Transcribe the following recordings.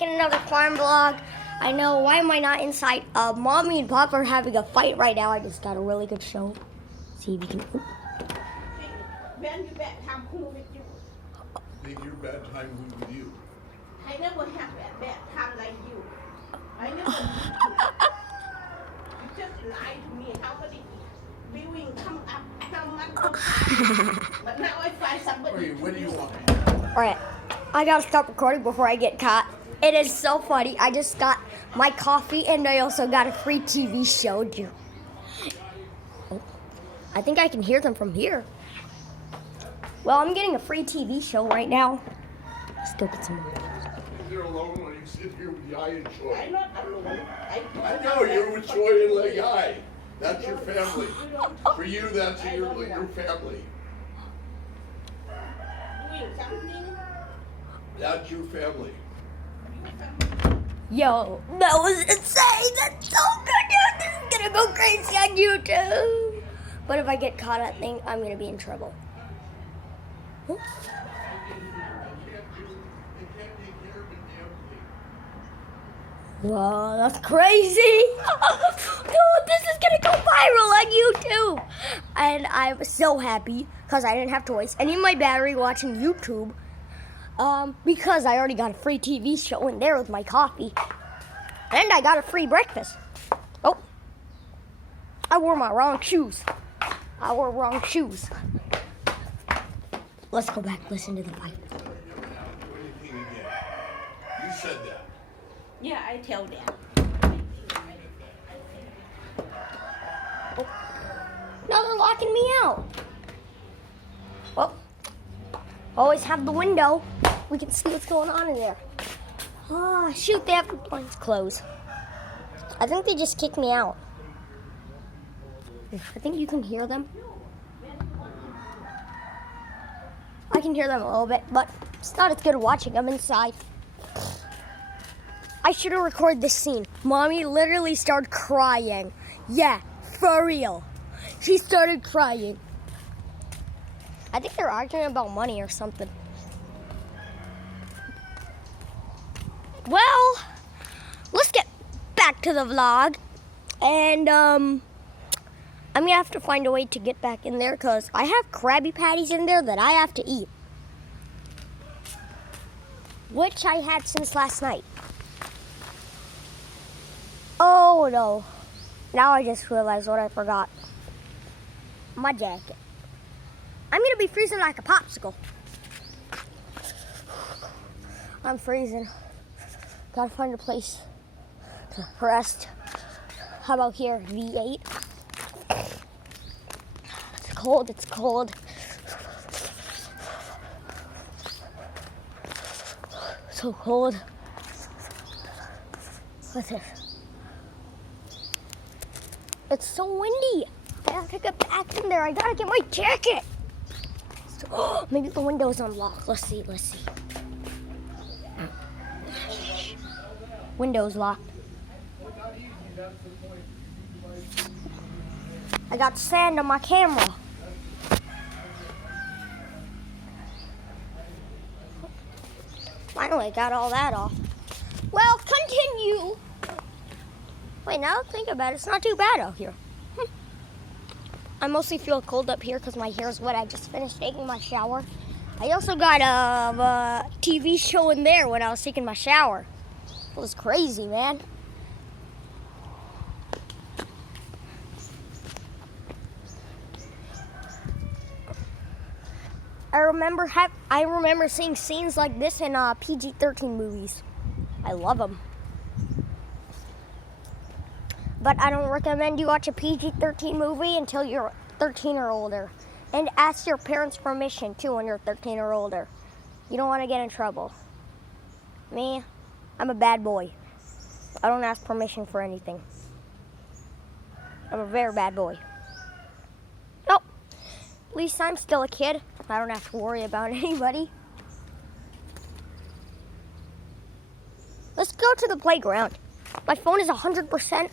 In another farm vlog. I know, why am I not inside? Mommy and Papa are having a fight right now. I just got a really good show. See if you can. When you bad time, who with you? Make your bad time with you. I never have a bad time like you. I never you just lie to me. How many viewing come up? How much come up? But now I find somebody. What do you want? Alright, I gotta stop recording before I get caught. It is so funny. I just got my coffee and I also got a free TV show. Oh, I think I can hear them from here. Well, I'm getting a free TV show right now. Let's go get some more. You're alone when you sit here with the eye and I'm Joy. not alone. I know, you're with Joy and Leg Eye. That's your family. For you, that's your family. Doing something. That's your family. Yo, that was insane. That's so good, dude. This is gonna go crazy on YouTube. But if I get caught, I think I'm gonna be in trouble. Huh? Whoa, that's crazy. Dude, this is gonna go viral on YouTube. And I'm so happy because I didn't have to waste any of my battery watching YouTube. Because I already got a free TV show in there with my coffee. And I got a free breakfast. Oh, I wore my wrong shoes. Let's go back, listen to the fight. You said that. Yeah, I tell them. Oh. Now they're locking me out. Well, always have the window. We can see what's going on in there. Oh, shoot, they have the blinds closed. I think they just kicked me out. I think you can hear them. I can hear them a little bit, but it's not as good watching them inside. I should have recorded this scene. Mommy literally started crying. Yeah, for real. She started crying. I think they're arguing about money or something. Well, let's get back to the vlog. And I'm gonna have to find a way to get back in there because I have Krabby Patties in there that I have to eat. Which I had since last night. Oh no. Now I just realized what I forgot. My jacket. I'm gonna be freezing like a popsicle. I'm freezing. Gotta find a place to rest. How about here, V8? It's cold, it's cold. So cold. What's this? It's so windy. I have to get back in there. I gotta get my jacket. So, maybe the window's unlocked. Let's see. Window's locked. I got sand on my camera. Finally got all that off. Well, continue. Wait, now think about it. It's not too bad out here. I mostly feel cold up here because my hair is wet. I just finished taking my shower. I also got a TV show in there when I was taking my shower. It was crazy, man. I remember seeing scenes like this in PG-13 movies. I love them. But I don't recommend you watch a PG-13 movie until you're 13 or older. And ask your parents' permission too when you're 13 or older. You don't want to get in trouble. Me, I'm a bad boy. I don't ask permission for anything. I'm a very bad boy. Nope. At least I'm still a kid. I don't have to worry about anybody. Let's go to the playground. My phone is 100%.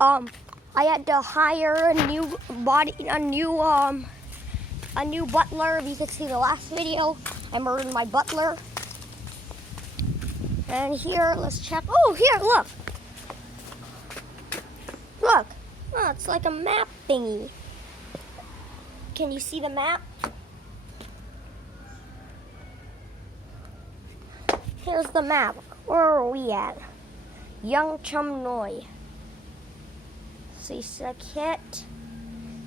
I had to hire a new butler. If you could see the last video, I murdered my butler. And here, let's check. Oh, here, look. Look. Oh, it's like a map thingy. Can you see the map? Here's the map. Where are we at? Young Chum Noi. s2e8.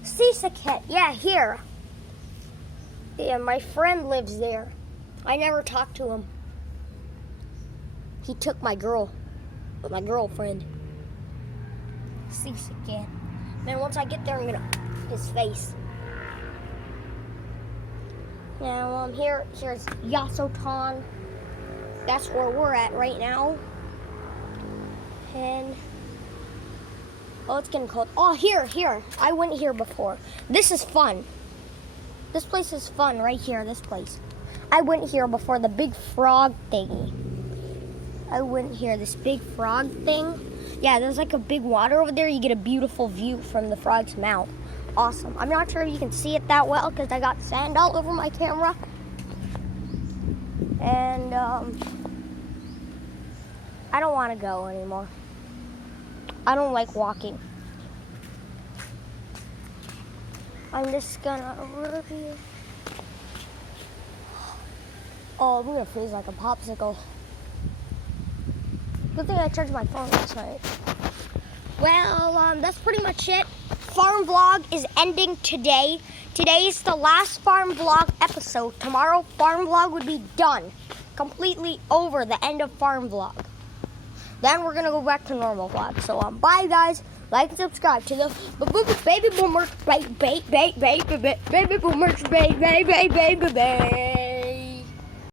s2e8. Yeah, here. Yeah, my friend lives there. I never talked to him. He took my girlfriend. s2e8. Then once I get there, I'm gonna his face. Now here's Yasotan. That's where we're at right now. And oh, it's getting cold. Oh, here. I went here before. This is fun. This place is fun right here, this place. I went here before, the big frog thingy. I went here, this big frog thing. Yeah, there's like a big water over there. You get a beautiful view from the frog's mouth. Awesome. I'm not sure if you can see it that well because I got sand all over my camera. And I don't want to go anymore. I don't like walking. I'm just gonna review. Oh, I'm gonna freeze like a popsicle. Good thing I charged my phone last night. Well, that's pretty much it. Farm vlog is ending today. Today is the last farm vlog episode. Tomorrow, farm vlog would be done. Completely over, the end of farm vlog. Then we're gonna go back to normal vlog. So, bye guys. Like and subscribe to the Baby Boomers, baby boomers, baby.